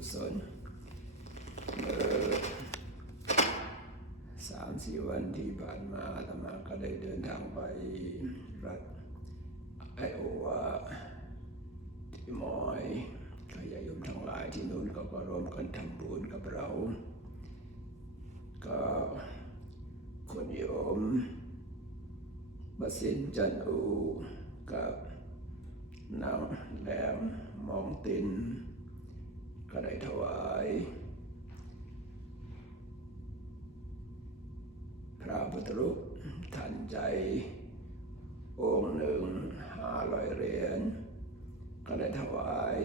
กุศล3-4 วันที่ผ่านมาอาตมาก็ได้เดินทางไปรัฐไอโอวาที่มอยขยายมทั้งหลายที่นู่นก็ร่วมกันทำบุญกับเราก็คุณโยมบสินจันอูกับนางแหลมมองตินก็ได้ถวายพระพุทธรูปทันใจองค์หนึ่ง500 เหรียญก็ได้ถวาย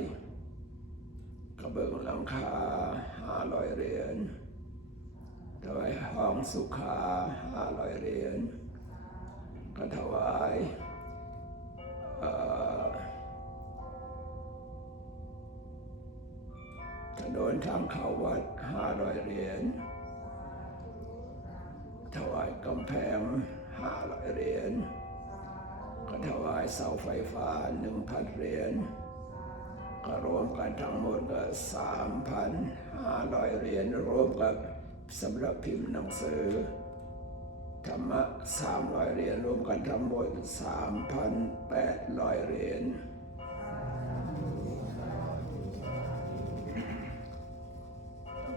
กระเบื้องหลังคา500 เหรียญถวายห้องสุขา500 เหรียญก็ถวายถนนทางเข้าวัด500 เหรียญถวายกำแพง500 เหรียญก็ถวายเสาไฟฟ้า 1,000 เหรียญก็รวมกันทั้งหมดก็ 3,500 เหรียญรวมกับสำหรับพิมพ์หนังสือธรรมะ300 เหรียญรวมกันทั้งหมด 3,800 เหรียญแล้ว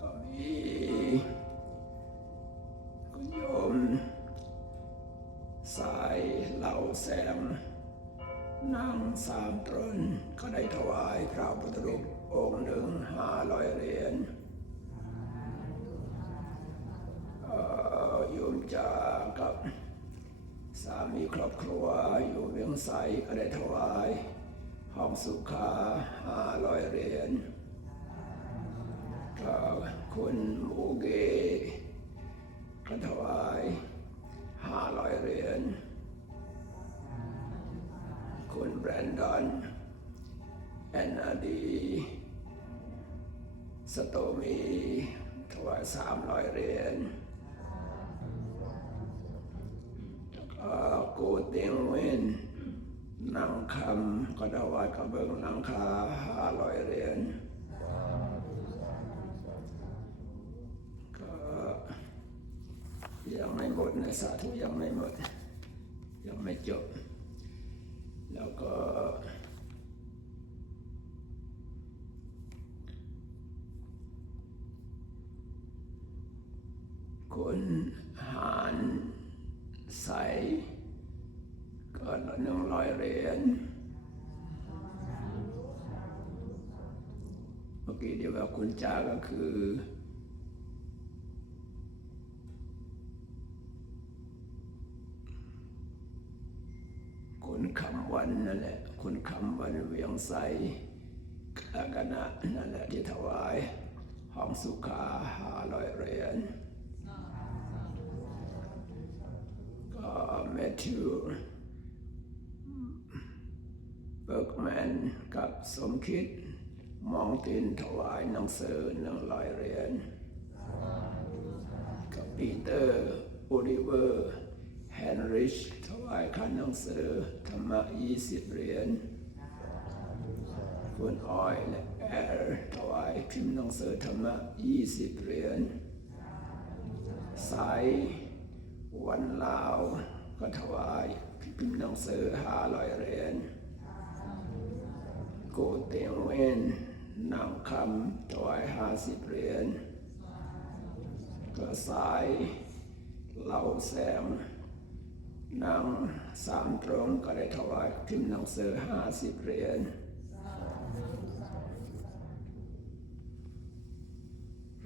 ก็มีคุณโยมสายเหล่าแสงนาง3 ตนก็ได้ถวายพระพุทธรูปองค์หนึ่ง500 เหรียญโยมจ่ากับสามีครอบครัวอยู่เวียงไสก็ได้ถวายห้องสุขา500 เหรียญก็คุณมูเกก็ถวาย500 เหรียญคุณแบรนดอนแอนนาดีสโตมีถวาย300 เหรียญกูเตียงเวนนางคำก็ถวายกระเบื้องหลังคา500 เหรียญก็ยังไม่หมดนะสาธุยังไม่หมดยังไม่จบแล้วก็คุณหานใสก็100 เหรียญเมื่อกี้เดียวกับคุณจาก็คือคุณคำวันนั่นแหละคุณคำวันเวียงใสกณะนั่นแหละที่ถวายห้องสุขา500 เหรียญก็แมทธิวเบิร์กแมนกับสมคิดมองตินถวายหนังสือ100 เหรียญกับปีเตอร์โอลิเวอร์แฮนริชถวายค่าหนังสือธรรมะ20 เหรียญคุณออยและแอร์ถวายพิมพ์หนังสือธรรมะ20 เหรียญสายวันลาวก็ถวายพิมพ์หนังสือ500 เหรียญโกเตียงเวนนางคำถวาย50 เหรียญก็สายเหล่าแสงนาง3 ตรงก็ได้ถวายพิมพ์หนังสือ50 เหรียญ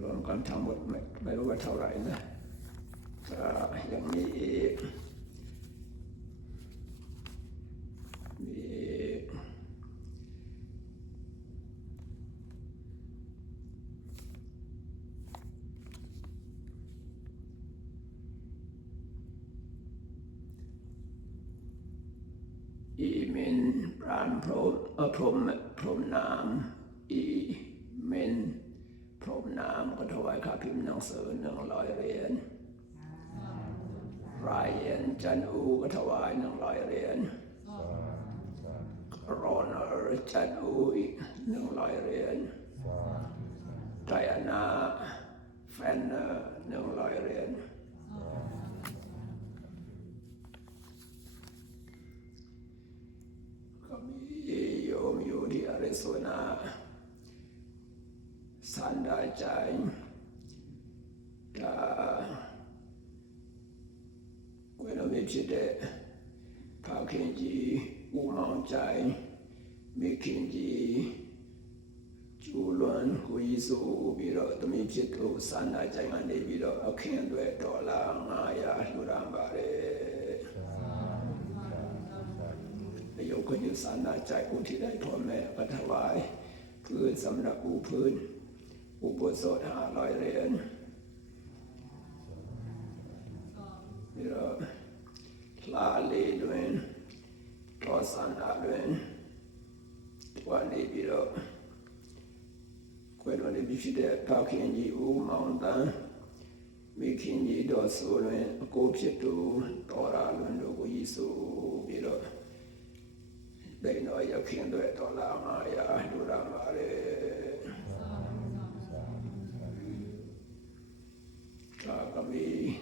รวมกันทั้งหมดไม่รู้ว่าเท่าไหร่นะก็ยังมีอีกอีเมนปราณพรมนามอีเมนพรมนามก็ถวายค่าพิมพ์หนังสือ100 เหรียญรายเย็นจันอูก็ถวาย100 เหรียญโรเนอร์ จันอูอีก100 เหรียญไดอาน่าแฟนเนอร์100 เหรียญก็มีโยมอยู่ที่อาริโซนาสันดาใจQuello invece Pakenji, Umanjai, Mikinji, Julan, Huizu, Biro, the Michitu, Sana Jangani, Biro, a Kindred, Dola, Maya, Durambare. The Yokoyu Sana Jaikuti, Tome, Patawai, Pud, Samna Upud, Ubosot, Haloyan. Lali doing, Tosana doing, Twani Biro, Quello di Bicide, Pakinji, Mountain, Mikinji, Dosuin, Kopitu, Tora, Lundo, Isu, Biro. They know you can't do it all, Maya, Duramare. Kami.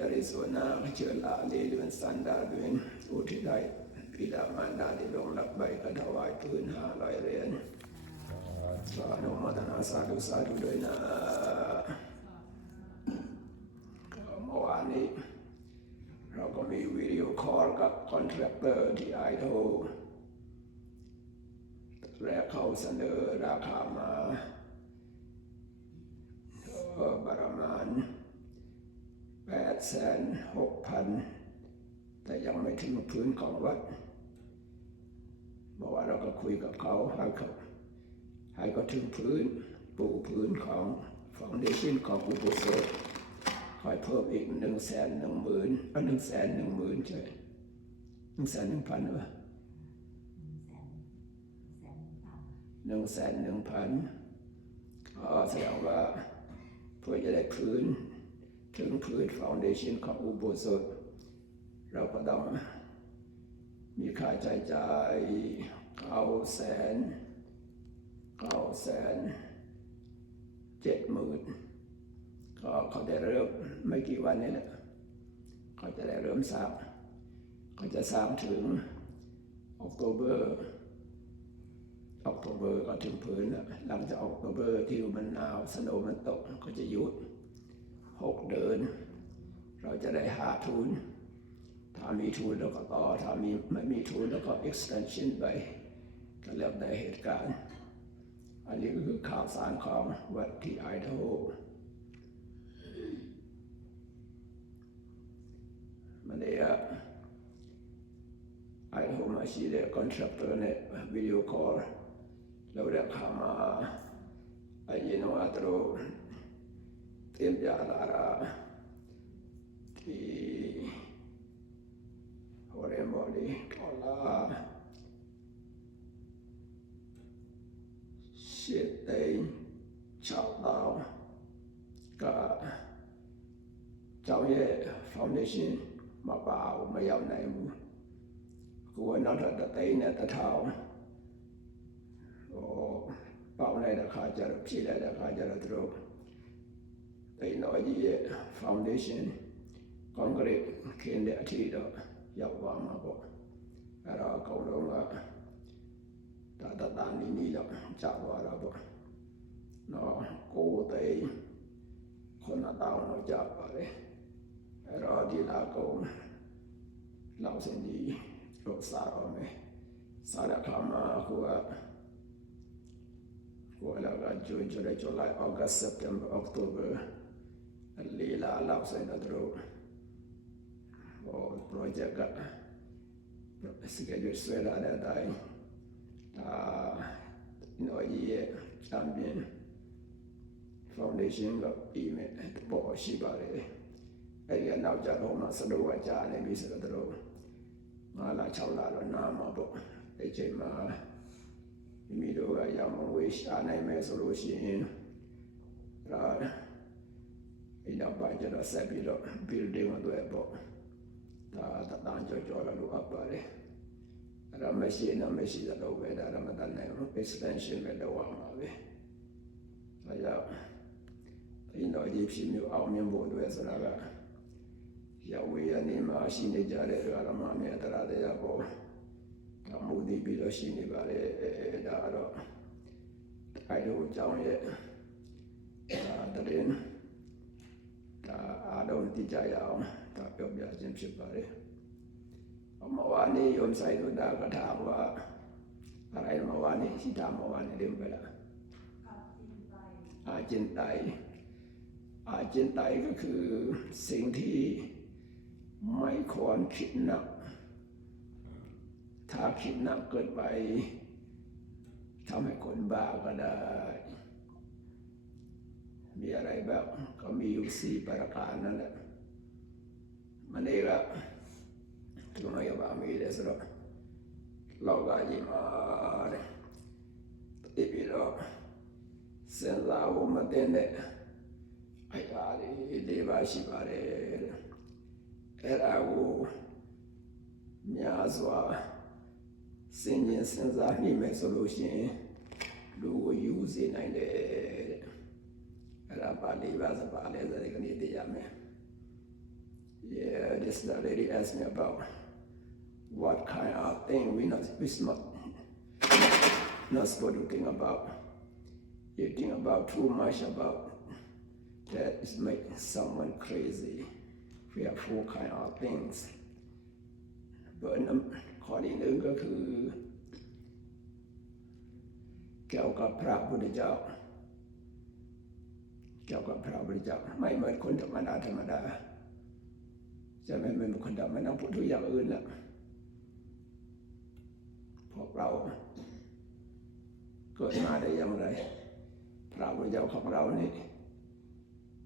Arizona เชิญลาเลเดือนสันดาเดือนอุทิศได้บิดามารดาได้ลงรับใบกระถวายพื้น500 เหรียญขออนุโมทนาสาธุด้วยนะเมื่อวานนี้เราก็มีวิดีโอคอลกับคอนแทรคเตอร์ที่ไอโดและเขาเสนอราคามาประมาณ860,000 แต่ยังไม่ถึงพื้นของวัดบอกว่าเราก็คุยกับเขาให้เขาถึงพื้นปูพื้นของฟาวเดชั่นของอุโบสถคอยเพิ่มอีก110,000 110,000ใช่110,000 หรือเปล่า110,000แสดงว่าเพื่อจะได้พื้นถึงพื้นฟาวเดชั่นของอุโบสถเราก็ต้องมีค่าใช้จ่าย970,000 ก็เขาได้เริ่มไม่กี่วันนี้แหละเขาจะได้เริ่มสร้างเขาจะสร้างถึงออกโตเบอร์ก็ถึงพื้นแล้วหลังจากออกโตเบอร์ที่มันหนาวสโนว์มันตกก็จะหยุด6 เดือนเราจะได้หาทุนถ้ามีทุนแล้วก็ต่อถ้าไม่มีทุนแล้วก็ extension ไปก็แล้วแต่เหตุการณ์อันนี้ก็คือข่าวสารของวัดที่ไอโดโฮมันเนี่ยไอโดโฮมาชีเดคอนแทรคเตอร์เนี่ยวิดีโอคอลเราเรียกเขามาไอยินว่าตรูเตรียมยาลาราที่โฮเรมอลีกอลาเสียเตยชาวดาวกับเจ้าเย่ฟาวเดชั่นมาเปล่าไม่ยาวไหนมูกูว่านักตะเตยเนี่ยตะเท้าโอ้เปล่าในราคาจะรับพี่ในราคาจะรับตรงไอ้น้อยยี่ฟาวเดชั่นคอนกรีตเขียนเดียที่เราอยากวางมาบอกเราเขาลงว่าตานี่เราจับว่าเราบอกเนาะกูเตยคนหน้าตาเราจับว่าเลยเราดีลากูเราเส้นดีรถสาวไหมสาวข้ามากูเราก็จูนจุดจุลายออกัสเซปเทมเบอร์ออกตุเบอร์ลีลาเราเส้นนั่นรู้โอ้โปรเจกต์ก็สเกจสเวลาได้น้อยยี่แชมเปี้ยนฟาวเดชั่นก็อีเมลบอกชีบาเลยไอ้ยันเอาจากเรามาสะดวกจ่าในบิสก์ตรูมาละชาวลาลนามาบอกไอ้เจมามีดูว่ายังมวิชาในเมสโลชินเราไอ้ดาวบ้านจะเราเซบิโลบิลดิ้งมาด้วยบอกตาตานจ่อๆเราดูอัปไปเลย အဲ့ဒါမရှိတော့မရှိသလိုပဲဒါရမတန်နဲ့ extension ပဲလုပ်အောင်ပါပဲဒါကြောင့်ဒီတော့ဒီဖြစ်မျိုးအောင်မြင်ဖို့အတွက်ဆိုတာကရောက်ဝေးရနေမှာရှိနေကြတဲ့ဓမ္မမြတ်တရားတရားပေါ်ကမူတည်ပြီးတော့ရှိနေပါလေဒါတော့အဲ့လိုအကြောင်းရဲ့ဒါတရင်ဒါအားလုံးသိကြရအောင်ဒါပြောပြခြင်းဖြစ်ပါတယ်မဝါနေယုံဆိုင်လို့ဒါကထာကအဲ့မဝါနေရှိတာမဝါနေတယ်ပဲလားအာကျင်တိုင်ก็คือสิ่งที่ไม่ควรคิดหนักถ้าคิดหนักเกินไปทำให้คนบ้าก็ได้มีอะไรแบบก็มีอยู่4ประการนั่นแหละมันเองอะถึงไม่ยอมมีเลยสำหรับเราก็ยิ่งมาที่พี่เราเส้นสาวมาเต้นเนี่ยไอ้อะไรดีบ้าชิบะเลยเอรากูများစွာစင်ရင်စင်စားမိမယ်ဆိုလို့ရှိရင်လူကိုယူစေနိုင်တယ်အဲ့ဒါပါဠိဘာသာပါလဲဆိုတဲ့ကနေသိရမယ် Yeah, this lady asked me about what kind of thing we not supposed to think about. You think about too much about that is make someone crazy. We have 4 kind of things. But ข้อที่หนึ่งก็คือเกี่ยวกับพระพุทธเจ้าไม่เหมือนคนธรรมดาจะไม่เหมือนคนธรรมดาพูดทุกอย่างอื่นละพวกเราเกิดมาได้อย่างไรพระพุทธเจ้าของเรานี่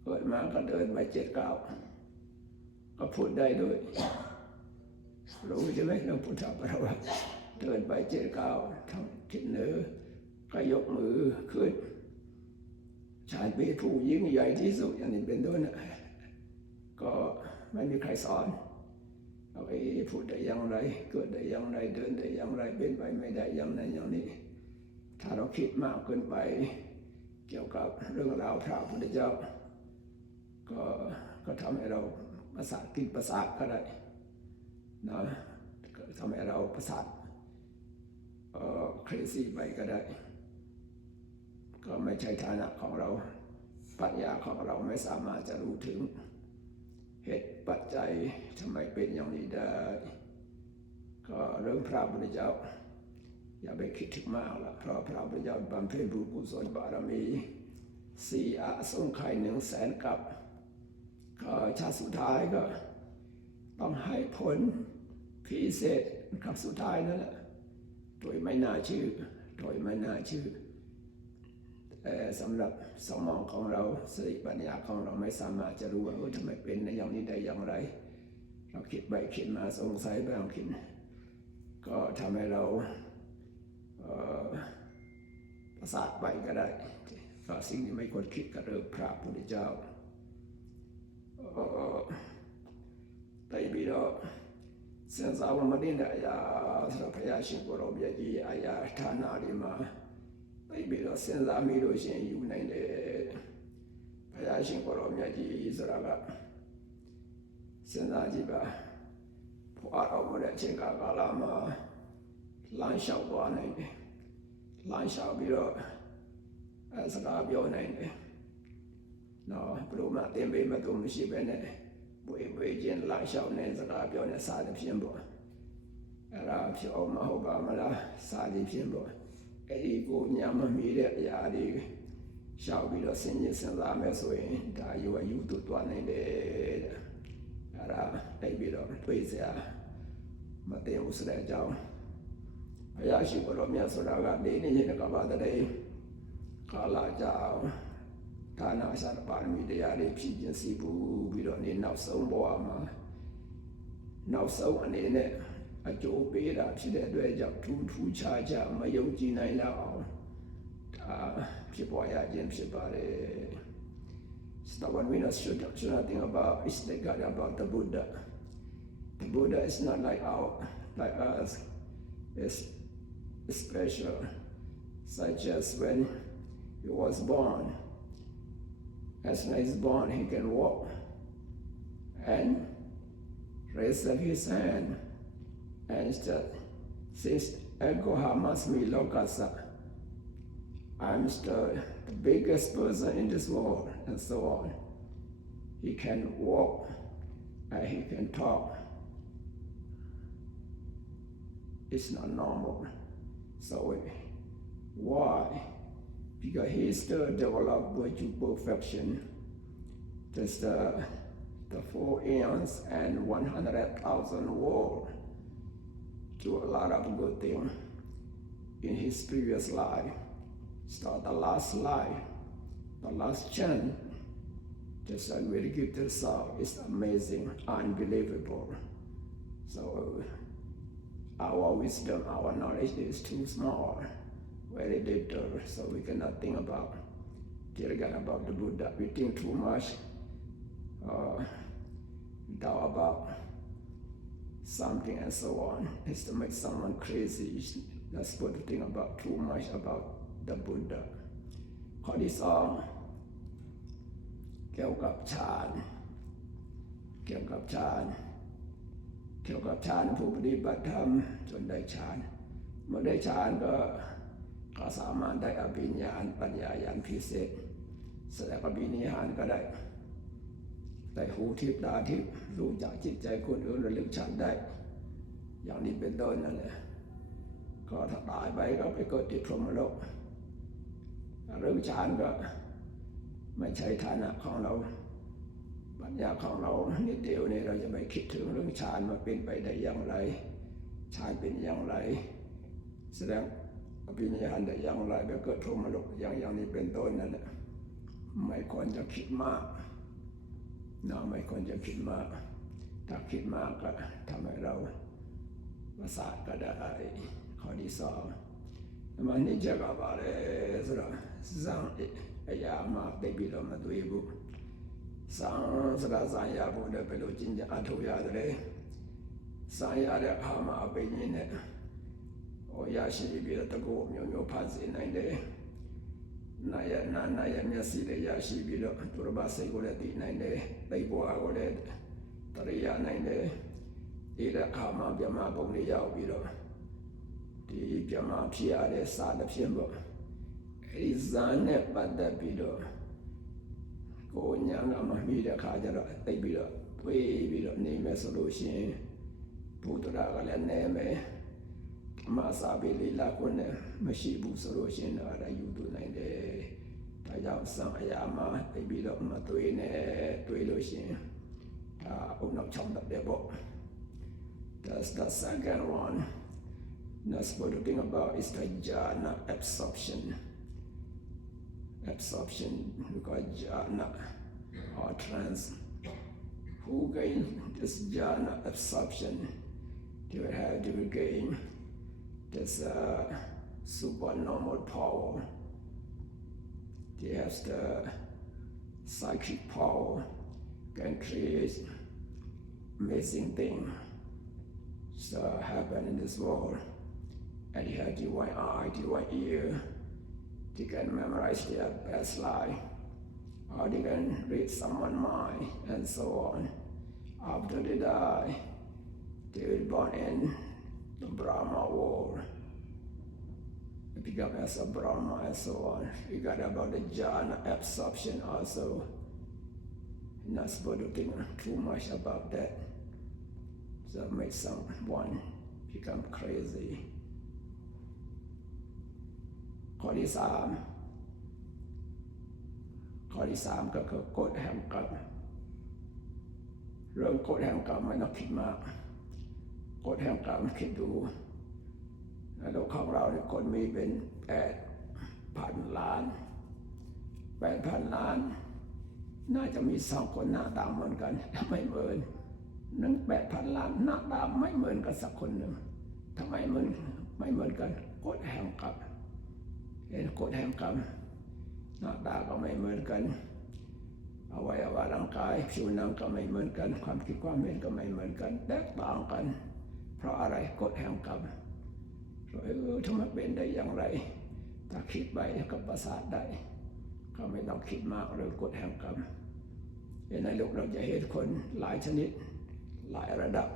เกิดมาก็เดินไป7 ก้าวก็พูดได้ด้วยรู้ใช่ไหมเราพุทธะเราเดินไป7 ก้าวทำทิศเหนือก็ยกมือขึ้นชาญเป็นผู้ยิ่งใหญ่ที่สุดอย่างนี้เป็นต้นนะก็ไม่มีใครสอนเอาไปพูดได้อย่างไรเกิดได้อย่างไรเดินได้อย่างไรเป็นไปไม่ได้อย่างนั้นอย่างนี้ถ้าเราคิดมากเกินไปเกี่ยวกับเรื่องราวพระพุทธเจ้าก็ทำให้เราประสาทกินประสาทก็ได้นะทำให้เราประสาทcrazy ไปก็ได้ก็ไม่ใช่ฐานะของเราปัญญาของเราไม่สามารถจะรู้ถึงเหตุปัจจัยทำไมเป็นอย่างนี้ได้ก็เรื่องพระพุทธเจ้าอย่าไปคิดถึงมากละเพราะพระพุทธเจ้าบำเพ็ญบุญกุศลบารมี4 อาสงไขย100,000 กับก็ชาติสุดท้ายก็ต้องให้ผลพิเศษกับสุดท้ายนั่นแหละโดยไม่น่าเชื่อแต่สำหรับสมองของเราสติปัญญาของเราไม่สามารถจะรู้ว่าทำไมเป็นอย่างนี้ได้อย่างไรเราคิดไปคิดมาสงสัยบางคิดก็ทำให้เราประสาทไปก็ได้ก็สิ่งที่ไม่ควรคิดกับเรื่องพระพุทธเจ้าแต่ပြီးတော့စဉ်းစားဖို့မတင်တဲ့အရာဆိုတော့ဘုရားရှင်ကိုယ်တော်မြတ်ကြီးအရာဌာနတွေမှာပြီးတော့စဉ်းစားမိလို့ရှိရင်ယူနိုင်တယ်ဘုရားရှင်ကိုယ်တော်မြတ်ကြီးဆိုတာကစဉ်းစားကြည့်ပါဘုရားတော်မူတဲ့အချိန်ကာလမှာလမ်းလျှောက်သွားနိုင်တယ်လမ်းလျှောက်ပြီးတော့စကားပြောနိုင်တယ်နော်ဘယ်လိုမှသင်ပေးမလို့မရှိပဲနဲ့ဝေချင်းလမ်းလျှောက်နေစကားပြောနေစားတဲ့ဖြစ်ပေါ့အဲ့ဒါဖြစ်အောင်မဟုတ်ပါမလားစားတဲ့ဖြစ်ပေါ့အဲ့ဒီကိုညာမမီတဲ့အရာတွေရှောက်ပြီးတော့စဉ်းစားမယ်ဆိုရင်ဒါယူတူသွားနိုင်တယ်တဲ့အဲ့ဒါတိုက်ပြီးတော့တွေးစရာမတင်ဘူးဆိုတဲ့အကြောင်းဘုရားရှိခိုးတော်မြတ်ဆိုတာကဒီနေ့ချင်းကဘာတည်းကာလကြောင့်ဌာနအစပါရမီတရားတွေဖြည့်ကျင့်စီပြီးတော့နေနောက်ဆုံးဘဝမှာနောက်ဆုံးအနေနဲ့အကျိုးပေးတာဖြစ်တဲ့အတွက်ကြောင့်ထူးခြားမယုံကြည်နိုင်လောက်အောင်ဒါဖြစ်ပေါ်ရခြင်းဖြစ်ပါတယ် So what we should not think about is the God about the Buddha. The Buddha is not like us. is special, such as when he was born. As soon as he's born, he can walk and raise up his hand and says, Ego hamasmi lokasa. I'm the biggest person in this world, and so on. He can walk and he can talk. It's not normal. So why? Because he still developed virtue perfection. Just the 4 eons and 100,000 world. Do a lot of good things in his previous life. So the last life, the last chance, just like we give the soul is amazing, unbelievable. So our wisdom, our knowledge is too small, very little, so we cannot think about the Buddha. We think too much, doubt about something and so on. It's to make someone crazy. You're not supposed to think about too much about the Buddha. ข้อที่ 2 เกี่ยวกับฌานผู้ปฏิบัติธรรมจนได้ฌานเมื่อได้ฌานก็สามารถได้อภิญญาณปัญญาญาณพิเศษแสดงอภินิหารก็ได้หูทิพย์ตาทิพย์รู้จักจิตใจคนอื่นระลึกชาติได้อย่างนี้เป็นต้นนั่นแหละก็ถ้าตายไปก็ไปเกิดที่พรหมโลกเรื่องฌานก็ไม่ใช่ฐานะของเราปัญญาของเรานิดเดียวนี่เราจะไม่คิดถึงเรื่องฌานมาเป็นไปได้อย่างไรฌานเป็นอย่างไรแสดงอภิญญาณได้อย่างไรไปเกิดพรหมโลกอย่างนี้เป็นต้นนั่นแหละไม่ควรจะคิดมากไม่ควรจะคิดมากถ้าคิดมากก็ทำให้เราประสาทก็ได้ข้อที่ 2มันนี่จะกลับอะไรสุดสังยามาได้บิดมาด้วยบุสังสระสังยาบุได้ไปดูจริงจะอัตุยาเลยสังยาเรียกหามาเป็นยังไงโอยาชีบิดตะโกမျိုးพันสิไหนเลยนายမျက်စိလည်းရရှိပြီးတော့သူတော်ဘာစိတ်ကိုလည်းသိနိုင်တယ်သိဘွားကိုလည်းတရိယာနိုင်တယ်ဒီလက်ခါမှာပြမဘုံလေးရောက်ပြီးတော့ဒီပြမဖြစ်ရတဲ့စာတစ်ဖြစ်ပေါ့အဲဒီဇာန်နဲ့ပတ်သက်ပြီးတော့ကိုညာကမမိတဲ့ခါကျတော့သိပြီးတော့တွေးပြီးတော့နေမယ်ဆိုလို့ရှိရင်ဘုဒ္ဓရာကလည်းနေမယ်မာစာပေလေးလာကိုနဲ့မရှိဘူးဆိုလို့ရှိရင်တော့အဲ့ယူသွနိုင်တယ်ဒါကြောင့်စံအရာမှာသိပြီးတော့မသွေးနဲ့တွေးလို့ရှိရင်ဒါအုံနောက်ချောင်းတက်တယ်ပေါ့ That's the second one not supposed to think about is the jhana absorption because jhana or trance who gain this jhana absorption they will have to gain this supernormal power. They have the psychic power, can create amazing things happen in this world. And they have divine eye, divine ear. They can memorize their past life, or they can read someone's mind, and so on. After they die, they will born in the Brahma world, become as a Brahma and so on. We got about the jhana absorption also. Not supposed to think too much about that. So make someone become crazy. ข้อที่ 3ก็คือกฎแห่งกรรมเรื่องกฎแห่งกรรมไม่ต้องคิดมากกฎแห่งกรรมคิดดูโลกของเราเนี่ยคนมีเป็น 8,000 ล้าน 8,000 ล้านน่าจะมี2 คนหน้าตาเหมือนกันไม่เหมือนนั่น 8,000 ล้านหน้าตาไม่เหมือนกันสักคนหนึ่งทำไมไม่เหมือนกันกฎแห่งกรรมเห็นกฎแห่งกรรมหน้าตาก็ไม่เหมือนกันอวัยวะร่างกายผิวหนังก็ไม่เหมือนกันความคิดความเห็นก็ไม่เหมือนกันแตกต่างกันเพราะอะไรกฎแห่งกรรม ทำไมเป็นได้อย่างไรถ้าคิดไปกับประสาทได้ก็ไม่ต้องคิดมากเรื่องกฎแห่งกรรมในโลกเราจะเห็นคนหลายชนิดหลายระดับ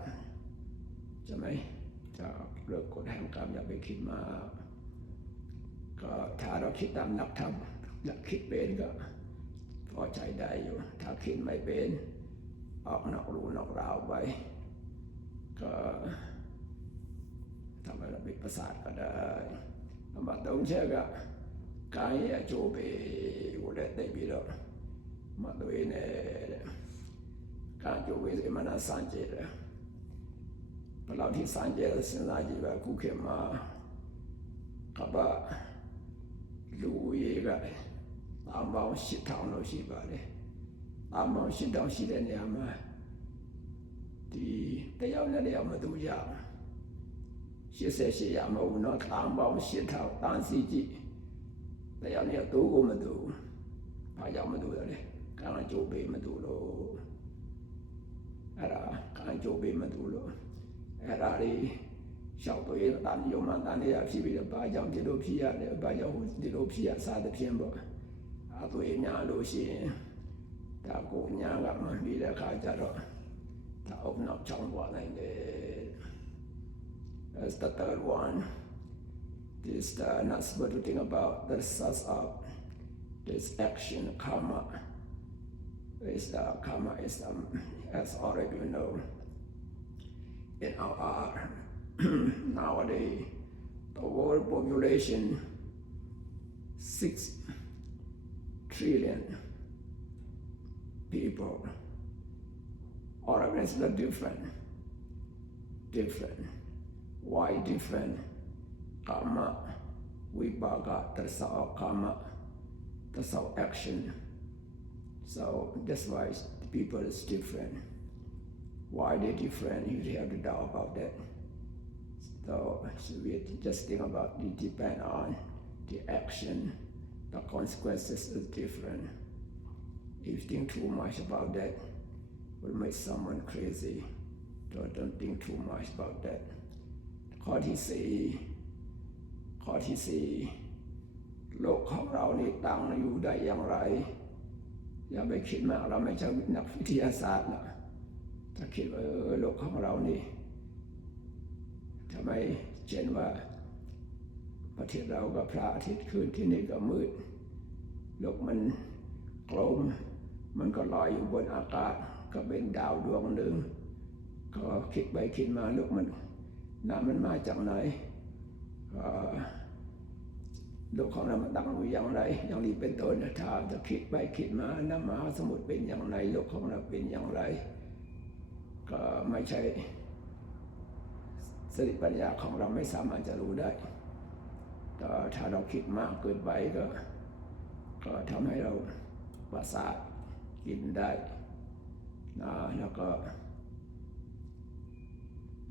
ใช่ไหมจะเรื่องกฎแห่งกรรมอย่าไปคิดมากก็ถ้าเราคิดตามหลักธรรมอยากคิดเป็นก็พอใจได้อยู่ถ้าคิดไม่เป็นออกนอกรูนอกราวไปก็ทำให้เราเป็นประสาทก็ได้มาตรงเชื่อก็กายโจเบวุฒิได้บีแล้วมาตัวเนี่ยการโจเบสิมันสันเจเลยพอเราที่สันเจแล้วสิ่งที่จีบคู่เข้มมากับว่าลูเยก็ตามบ้านชิดทางเราชิบะเลยตามบ้านชิดทางชิดเนี่ยมาที่แต่ยังเนี่ยมาดูยาก80ရမဟုတ်တော့တန်ပေါင်း8000တန်စီကြည့်တရားနဲ့တူကိုမတူဘာကြောင့်မတူရလဲကံကြိုးပေးမတူလို့အဲ့ဒါကံကြိုးပေးမတူလို့အဲ့ဒါလေးရှောက်တွေတန်ယုံမှန်တန်ရဖြစ်ပြီးတော့ဘာကြောင့်ဒီလိုဖြစ်ရတယ်ဘာကြောင့်ဒီလိုဖြစ်ရစားတဲ့ဖြစ်ပေါ့အသွေးများလို့ရှိရင်ဒါကိုညာကမှပြီးတဲ့အခါကျတော့ဒါအုပ်နောက်ချောင်းသွားနိုင်တယ်As the third one, this not supposed to think about the source of this action, karma. Karma is, as all of you know, in our nowadays, the world population 6 trillion people. All of us are different. Why different? Karma, vibhaka, that's our karma, that's our action. So that's why the people is different. Why they different? You have to doubt about that. So we just think about it depend on the action. The consequences is different. If you think too much about that, it will make someone crazy. So don't think too much about that. ข้อที่สี่โลกของเรานี่ตั้งอยู่ได้อย่างไรอย่าไปคิดมากเราไม่ใช่นักวิทยาศาสตร์นะถ้าคิดว่าโลกของเรานี่ทำไมเช่นว่าประเทศเราก็พระอาทิตย์ขึ้นที่นี่ก็มืดโลกมันกลมมันก็ลอยอยู่บนอากาศก็เป็นดาวดวงหนึ่งก็คิดไปคิดมาโลกมันน้ำมันมาจากไหนโลกของเรามันตั้งอยู่อย่างไรอย่างนี้เป็นต้นถ้าจะคิดไปคิดมาน้ำมหาสมุทรเป็นอย่างไรโลกของเราเป็นอย่างไรก็ไม่ใช่สติปัญญาของเราไม่สามารถจะรู้ได้แต่ถ้าเราคิดมากเกินไปก็ทำให้เราประสาทกินได้นะแล้วก็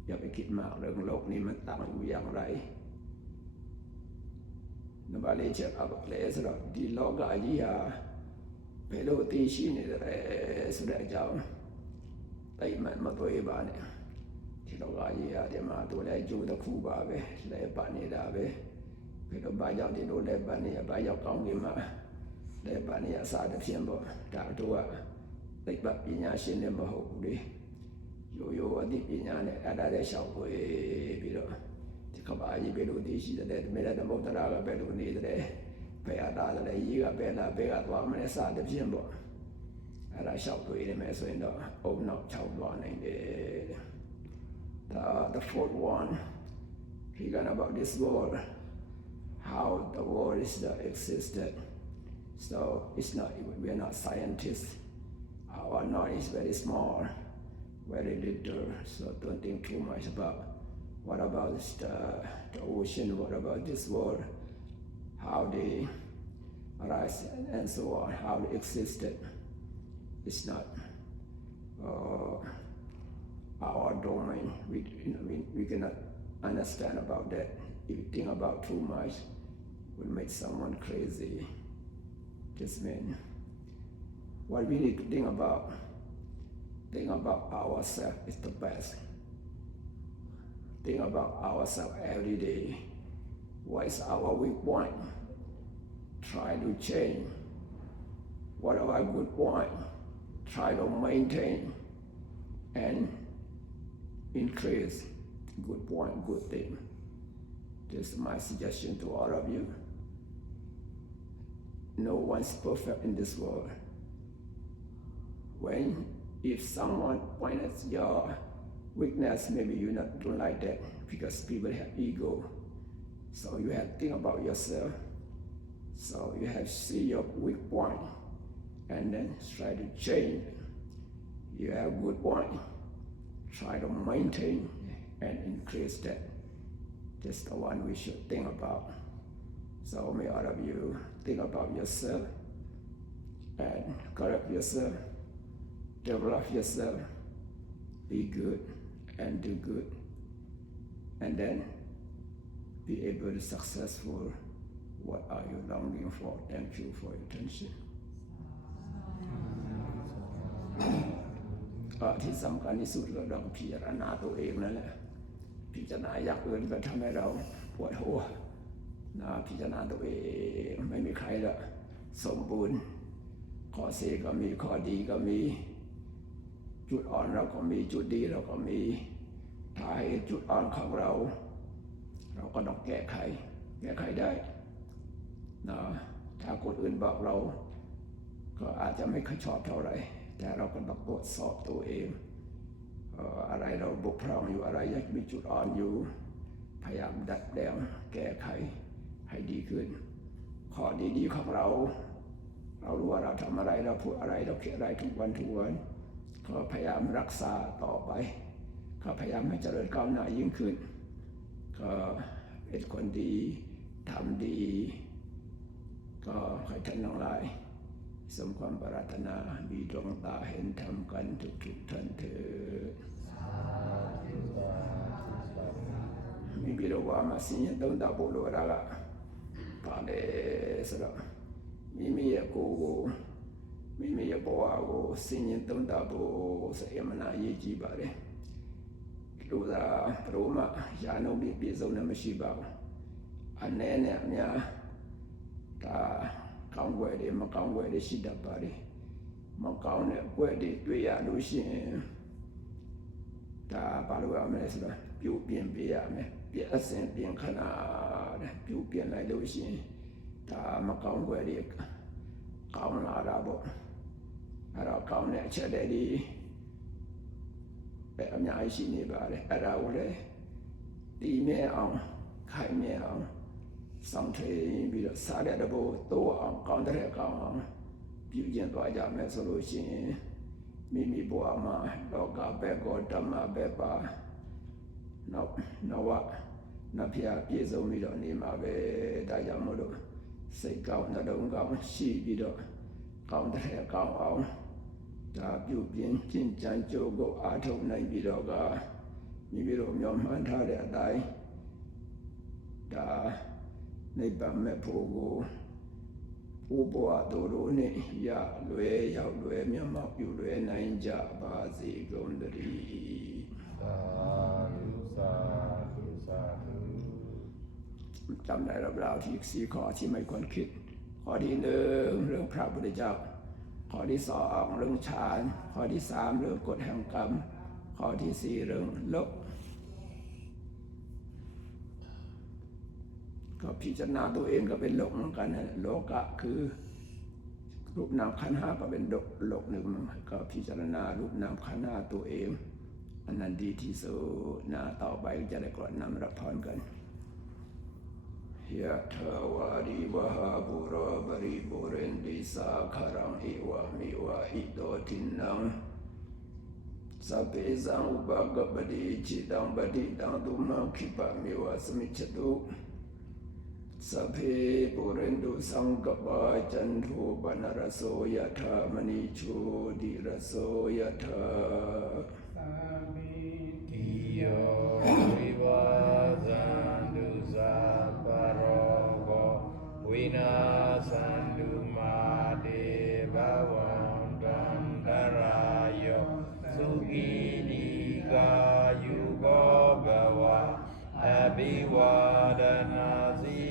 อย่าไปคิดมากเรื่องโลกนี้มันตั้งอยู่อย่างไรနံပါတ်၄ချက်ပါလေဆိုတော့ဒီလောကကြီးဟာဘယ်လိုတည်ရှိနေတယ်ဆိုတဲ့အကြောင်းတိတ်မှမသွေးပါနဲ့ဒီလောကကြီးဟာဒီမှာတို့လည်းအကျိုးတစ်ခုပါပဲလဲပတ်နေတာပဲဘယ်လိုဘာကြောင့်ဒီလိုလဲပတ်နေရဘာကြောင့်ကောင်းနေမှာလဲပတ်နေရအစားတစ်ဖြင့်ပေါ့ဒါတို့ကသိပ္ပံပညာရှင်လည်းမဟုတ်ဘူးလေရိုးအသိပညာနဲ့အဲ့ဒါလည်းရှောက်ွယ်ပြီးတော့ဒီကဘာကြီးဘယ်လိုတည်ရှိတယ်မေတ္တာသမုဒ္ဒရာကဘယ်လိုနေတယ်ဘယ်အတားတယ်ရေးကဘယ်လားဘယ်ကသွားမလဲစသဖြင့်ပေါ့အဲ့ဒါရှောက်ွယ်နေမယ်ဆိုရင်တော့အုံနောက်ချောက်သွားနိုင်တယ် The fourth one he got about this world how the world is existed so it's not we're not scientists our knowledge is very small very little so don't think too much about what about the ocean what about this world how they arise and so on how they existed it's not our domain we cannot understand about that if you think about too much it will make someone crazy just mean what we need to think about ourselves is the best think about ourselves every day what is our weak point? Try to change. What are our good point? Try to maintain and increase good point, good thing. This is my suggestion to all of you. No one's perfect in this world. If someone points at your weakness, maybe you don't like that because people have ego. So you have to think about yourself. So you have to see your weak point and then try to change. You have good point, try to maintain and increase that. That's the one we should think about. So may all of you think about yourself and correct yourself, develop yourself, be good and do good, and then be able to successful. What are you longing for? Thank you for your attention. ที่สำคัญที่สุดเราต้องพิจารณาตัวเองนั่นแหละพิจารณาอย่างอื่นก็ทำให้เราปวดหัวนะพิจารณาตัวเองไม่มีใครละสมบูรณ์ข้อเสียก็มีข้อดีก็มีจุดอ่อนเราก็มีจุดดีเราก็มีถ้าเห็นจุดอ่อนของเราก็ต้องแก้ไขได้นะถ้าคนอื่นบอกเราก็อาจจะไม่ค่อยชอบเท่าไหร่แต่เราก็ต้องตรวจสอบตัวเองอะไรเราบกพร่องอยู่อะไรยังมีจุดอ่อนอยู่พยายามดัดแปลงแก้ไขให้ดีขึ้นข้อดีๆของเรารู้ว่าเราทำอะไรเราพูดอะไรเราคิดอะไรทุกวันก็พยายามรักษาต่อไปก็พยายามให้เจริญก้าวหน้ายิ่งขึ้นก็เป็นคนดีทำดีก็ให้ท่านทั้งหลายสมความปรารถนามีดวงตาเห็นธรรมกันทุกท่านเถิดမိမိတို့ဘာမှဆင်းရဲသုံးသပ်ဖို့လိုတာကပါလေဆိုတော့မိမိရဲ့ကိုယ်ကိုမိမိရဲ့ဘဝကိုဆင်းရဲသုံးသပ်ဖို့ဆိုရင်မနာရေးကြည့်ပါလေလူသားဘယ်မှယာနုပြည့်စုံနေမရှိပါဘူးအနည်းနဲ့အများဒါကောင်းွယ်တွေမကောင်းွယ်တွေရှိတတ်ပါတယ်မကောင်းတဲ့ွယ်တွေတွေ့ရလို့ရှိရင်ဒါဘာလို့ရမလဲဆိုတော့ပြုပြင်ပေးရမယ်ပြအစင်ပြင်ခဏတဲ့ပြုပြင်လိုက်လို့ရှိရင်ဒါမကောင်းွယ်တွေကောင်းလာတာပေါ့အဲ့တော့ကောင်းတဲ့အချက်တွေပဲအများကြီးရှိနေပါတယ်အဲ့ဒါကိုလည်းဒီမြဲအောင်ခိုင်မြဲအောင်ဆောင်ထင်းပြီးတော့စားတဲ့တဘောတိုးအောင်ကောင်းတဲ့ကောင်းအောင်ပြုကျင့်သွားကြမယ်ဆိုလို့ရှိရင်မိမိဘဝမှာလောကဘက်ကောဓမ္မဘက်ပါနဝဖျားပြည့်စုံပြီးတော့နေမှာပဲဒါကြောင့်မို့လို့စိတ်ကောင်းနှလုံးကောင်းရှိပြီးတော့ကောင်းတဲ့ကောင်းအောင်ဒါပြုပြင်ကျင့်ကြံကြိုးကိုအားထုတ်နိုင်ပြီးတော့ကမိမိတို့မျှော်မှန်းထားတဲ့အတိုင်းဒါနိဗ္ဗာန်မဲ့ဖို့ကိုဥပဝါတို့နဲ့ရလွယ်ရောက်လွယ်မျက်မှောက်ပြုလွယ်နိုင်ကြပါစေကုန်သတည်းသာဓုจำได้เราที่4ข้อที่ไม่ควรคิดข้อที่1เรื่องพระพุทธเจ้าข้อที่2เรื่องฌานข้อที่3เรื่องกฎแห่งกรรมข้อที่4เรื่องโลกก็พิจารณาตัวเองก็เป็นโลกเหมือนกันนะโลกะคือรูปนามขันธ์5ก็เป็นโลกหนึ่งก็พิจารณารูปนามขันธ์5ตัวเองอันนั้นดีที่สุดนะต่อไปจะได้กรดนำรับพรกันยะถาวาริวหาปุราบริปุเรนติสาคารังอิวะมิวะอิโตทินังสัพเพสังอุปกัปปติจิตังปฏิตังตุมังคิปะมิวะสมิจฉตุสัพเพปุเรนตุสังกปาจันโทปนรสโสยถามณีโชติรสโสยถาสัพพิติโยวิวัจจันตุสัพพะโรโควินาศสันตุมาเตภวันตันตรายโยสุขีนิกายุโกภวะอภิวาทนาสิ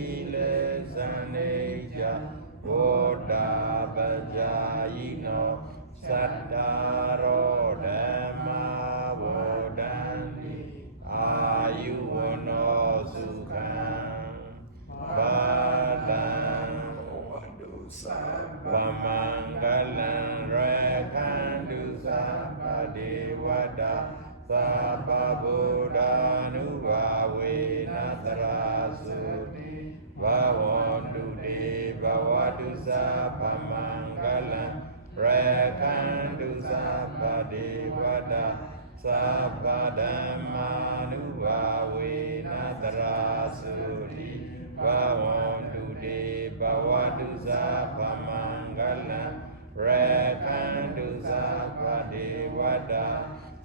Sabba Buddhanuva Venatrasu Bhavantu De Bhavatu Sabba Mangalam Rakantu Sabba Devata Sabba Dhammanuva Venatrasu Bhavantu De Bhavatu Sabba Mangalam Rakantu Sabba Devata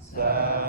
Sabba